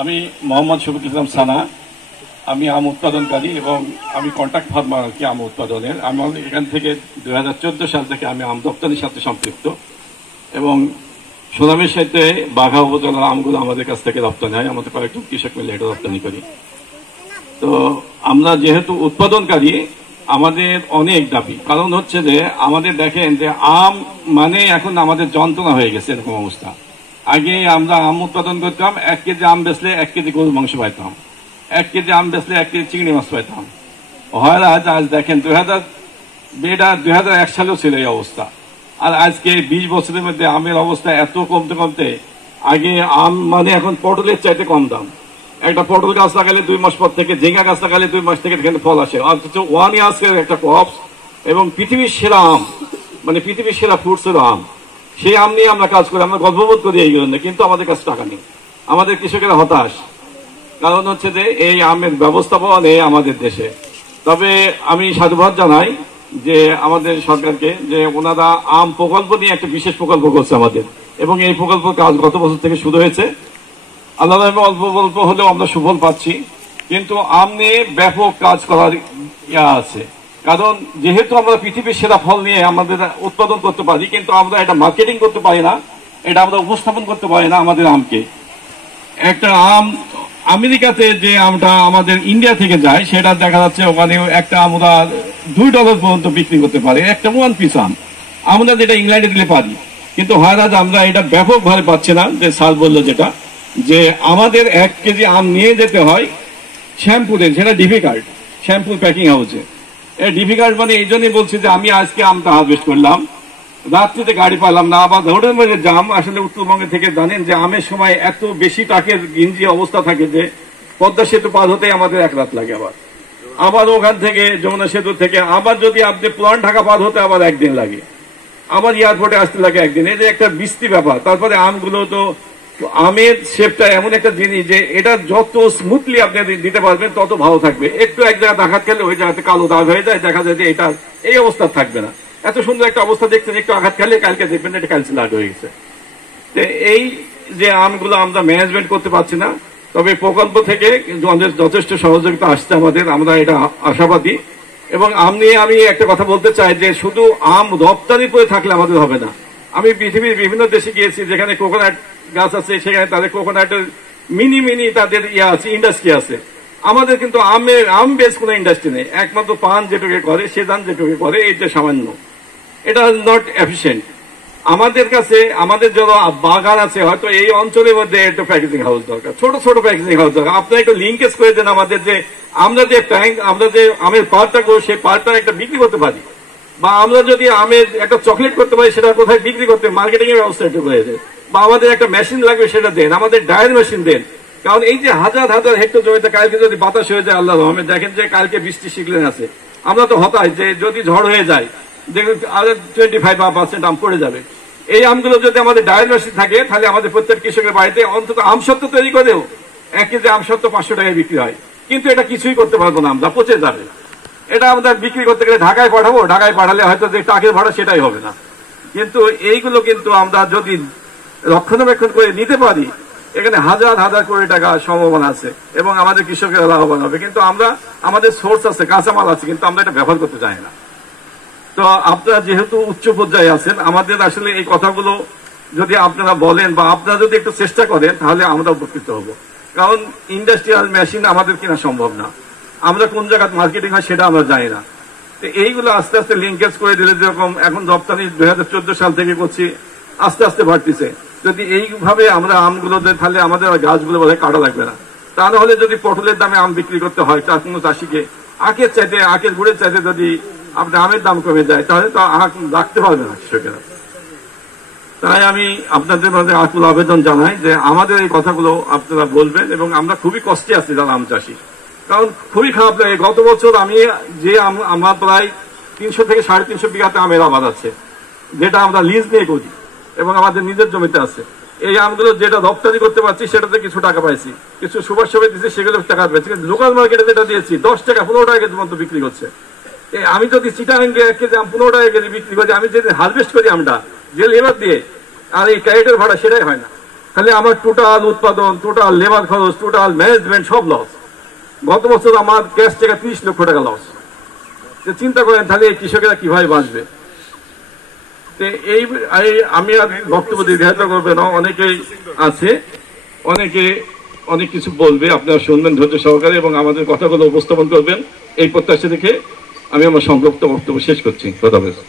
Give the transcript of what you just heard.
আমি মোহাম্মদ শফিকুল ইসলাম সানা। আমি আম উৎপাদনকারী এবং আমি কন্ট্রাক্ট ফার্মার আর কি আম উৎপাদনের। আমার এখান থেকে 2014 সাল থেকে আমি আম রপ্তানির সাথে সম্পৃক্ত এবং সুনামের সাথে বাঘা উপজেলার আমগুলো আমাদের কাছ থেকে রপ্তানি হয়। আমাদের কয়েকজন কৃষক মিলে এটা রপ্তানি করি। তো আমরা যেহেতু উৎপাদনকারী আমাদের অনেক দাবি, কারণ হচ্ছে যে আমাদের দেখেন যে আম মানে এখন আমাদের যন্ত্রণা হয়ে গেছে এরকম অবস্থা। আগে আমরা আম উৎপাদন করতাম, 1 কেজি আম বেচলে 1 কেজি গরুর মাংস পাইতাম, 1 কেজি আম বেচলে 1 কেজি চিংড়ি মাছ পাইতাম। হয় আজ দেখেন 2001 সালেও ছিল এই অবস্থা, আর আজকে 20 বছরের মধ্যে আমের অবস্থা এত কমতে কমতে আগে আম মানে এখন পটলের চাইতে কম দাম। একটা পটল গাছ লাগালে 2 মাস পর থেকে, ঝিঙ্গা গাছ লাগালে 2 মাস থেকে এখানে ফল আসে, অথচ 1 ইয়ার্সের একটা ক্রপ এবং পৃথিবীর সেরা আম, মানে পৃথিবীর সেরা ফ্রুটসের আম, সেই আম নিয়ে আমরা কাজ করি, আমরা গর্ববোধ করি এই জন্য। কিন্তু আমাদের কাছে টাকা নেই, আমাদের কৃষকেরা হতাশ, কারণ হচ্ছে যে এই আমের ব্যবস্থাপনা নেই আমাদের দেশে। তবে আমি সাধুবাদ জানাই যে আমাদের সরকারকে, যে ওনারা আম প্রকল্প নিয়ে একটা বিশেষ প্রকল্প করছে আমাদের, এবং এই প্রকল্প কাজ গত বছর থেকে শুরু হয়েছে। আল্লাহ অল্প অল্প হলেও আমরা সুফল পাচ্ছি, কিন্তু আম নিয়ে ব্যাপক কাজ করার আছে। কারণ যেহেতু আমরা পৃথিবীর সেরা ফল নিয়ে আমাদের উৎপাদন করতে পারি, কিন্তু আমরা এটা মার্কেটিং করতে পারি না, এটা আমরা উপস্থাপন করতে পারি না আমাদের আমকে। একটা আম আমেরিকাতে যে আমটা আমাদের ইন্ডিয়া থেকে যায় সেটা দেখা যাচ্ছে ওখানে একটা আমরা $2 পর্যন্ত বিক্রি করতে পারি, একটা 1 পিস আম। আমরা যেটা ইংল্যান্ডে দিলে পারি, কিন্তু হয় আমরা এটা ব্যাপকভাবে পাচ্ছি না। যে স্যার বললো যেটা, যে আমাদের 1 কেজি আম নিয়ে যেতে হয় শ্যাম্পুতে, সেটা ডিফিকাল্ট, শ্যাম্পু প্যাকিং হাউসে। ডিফিকাল্ট মানে এই জন্যই বলছি যে আমি আজকে আমটা হারভেস্ট করলাম, রাত্রিতে গাড়ি পাইলাম না, আবার রোডের মধ্যে জাম। আসলে উত্তরবঙ্গে থেকে জানেন যে আমের সময় এত বেশি টাকের গিঞ্জি অবস্থা থাকে যে পদ্মা সেতু পার হতেই আমাদের 1 রাত লাগে, আবার ওখান থেকে যমুনা সেতু থেকে আবার যদি আপনি পুরান ঢাকা পার হতে আবার 1 দিন লাগে, আবার এয়ারপোর্টে আসতে লাগে 1 দিন। এই যে একটা বৃষ্টি ব্যাপার। তারপরে আমগুলো তো আমের শেপটা এমন একটা জিনিস যে এটা যত স্মুথলি আপনি দিতে পারবেন তত ভালো থাকবে। একটু এক জায়গায় আঘাত খেলে ওই জায়গাতে কালো দাগ হয়ে যায়, দেখা যায় যে এটা এই অবস্থা থাকবে না। এত সুন্দর একটা অবস্থা দেখছেন, একটু আঘাত খেলে কালকে দেখবেন এটা ক্যান্সেলার হয়ে গেছে। এই যে আমগুলো আমরা ম্যানেজমেন্ট করতে পারছি না, তবে প্রকল্প থেকে আমাদের যথেষ্ট সহযোগিতা আসছে আমাদের, আমরা এটা আশাবাদী। এবং আম নিয়ে আমি একটা কথা বলতে চাই যে শুধু আম রপ্তানি করে থাকলে আমাদের হবে না। আমি পৃথিবীর বিভিন্ন দেশে গিয়েছি যেখানে কোকোনাট গাছ আছে, সেখানে তাদের কোকোনাটের মিনি তাদের আছে, ইন্ডাস্ট্রি আছে। আমাদের কিন্তু আম বেস কোনো ইন্ডাস্ট্রি নেই, একমাত্র পান যেটুকু করে, সেদান যেটুকু করে, এইটা সামান্য, এটা নট এফিসিয়েন্ট। আমাদের কাছে আমাদের যারা বাগান আছে, হয়তো এই অঞ্চলের মধ্যে একটা প্যাকেজিং হাউস দরকার, ছোট ছোট প্যাকেজিং হাউস দরকার। আপনারা একটু লিঙ্কেজ করে দেন আমাদের, যে আমরা যে আমের পার্টটা করবো সেই পার্টটা একটা বিক্রি করতে পারি, বা আমরা যদি আমের একটা চকলেট করতে পারি সেটা কোথায় বিক্রি করতে, মার্কেটিং এর ব্যবস্থা একটু করে দেন, বা আমাদের একটা মেশিন লাগবে সেটা দেন, আমাদের ডায়ার মেশিন দেন। কারণ এই যে হাজার হাজার হেক্টর জমিতে কালকে যদি বাতাস হয়ে যায়, আল্লাহ রহমত, দেখেন যে কালকে বৃষ্টি শিখলেন আছে, আমরা তো হতাশ যে যদি ঝড় হয়ে যায় দেখবেন আরো 25% আম পড়ে যাবে। এই আমগুলো যদি আমাদের ডায়ার মেশিন থাকে তাহলে আমাদের প্রত্যেক কৃষকের বাড়িতে অন্তত আমসত্ত্ব তৈরি করেও 1 কেজি আমসত্ত্ব 500 টাকায় বিক্রি হয়। কিন্তু এটা কিছুই করতে পারবো না, আমরা পচে যাবে। এটা আমাদের বিক্রি করতে গেলে ঢাকায় পাঠাবো, ঢাকায় পাঠালে হয়তো যে টাকের ভাড়া সেটাই হবে না। কিন্তু এইগুলো কিন্তু আমরা যদি রক্ষণাবেক্ষণ করে নিতে পারি, এখানে হাজার হাজার কোটি টাকা সম্ভাবনা আছে এবং আমাদের কৃষকেরা লাভবান হবে। কিন্তু আমরা আমাদের সোর্স আছে, কাঁচামাল আছে, কিন্তু আমরা এটা ব্যবহার করতে চাই না। তো আপনারা যেহেতু উচ্চ পর্যায়ে আছেন, আমাদের আসলে এই কথাগুলো যদি আপনারা বলেন বা আপনারা যদি একটু চেষ্টা করেন তাহলে আমরা উপকৃত হব। কারণ ইন্ডাস্ট্রিয়াল মেশিন আমাদের কিনা সম্ভব না, আমরা কোন জায়গায় মার্কেটিং হয় সেটা আমরা জানি না। তো এইগুলো আস্তে আস্তে লিঙ্কেজ করে দিলে, যেরকম এখন রপ্তানি 2014 সাল থেকে করছি, আস্তে আস্তে বাড়তিছে। যদি এইভাবে আমরা আমগুলো দেয় তাহলে আমাদের গাছগুলো বোধহয় কাটা লাগবে না। তা না হলে যদি পটলের দামে আম বিক্রি করতে হয় কোনো চাষিকে, আখের চাইতে, আখের গুড়ের চাইতে যদি আপনার আমের দাম কমে যায় তাহলে তো আখ রাখতে পারবে না কৃষকেরা। তাই আমি আপনাদের মধ্যে আকুল আবেদন জানাই যে আমাদের এই কথাগুলো আপনারা বলবেন। এবং আমরা খুবই কষ্টে আছি যারা আম চাষি, কারণ খুবই খারাপ লাগে। গত বছর আমি যে আমার প্রায় 300 থেকে 350 বিঘাতে আমের আবাদ আছে, যেটা আমরা লিজ নিয়ে করি এবং আমাদের নিজের জমিতে আছে। এই আমগুলো যেটা রপ্তানি করতে পারছি সেটাতে কিছু টাকা পাইছি, কিছু সুপার শপে দিচ্ছি সেগুলো টাকা পাইছি, কিন্তু লোকাল মার্কেটে যেটা দিয়েছি 10 টাকা 15 টাকা কেজি মতো বিক্রি করছে। আমি যদি চিটাগাঙ্গে 1 কেজি আম 15 টাকা কেজি বিক্রি করি, আমি যদি হারভেস্ট করি আমটা যে লেবার দিয়ে, আর এই ক্যারেটের ভাড়া সেটাই হয় না। তাহলে আমার টোটাল উৎপাদন, টোটাল লেবার খরচ, টোটাল ম্যানেজমেন্ট সব লস। গত বছর আমার ক্যাশ টাকা 30 লক্ষ টাকা লস। চিন্তা করেন তাহলে এই কৃষকেরা কিভাবে বাঁচবে। আমি আর বক্তব্য দীর্ঘায়িত করবে না, অনেকেই আছে, অনেকে অনেক কিছু বলবে, আপনারা শুনবেন ধৈর্য সহকারে এবং আমাদের কথাগুলো উপস্থাপন করবেন এই প্রত্যাশা দেখে আমি আমার সংক্ষিপ্ত বক্তব্য শেষ করছি। কথা বলছি।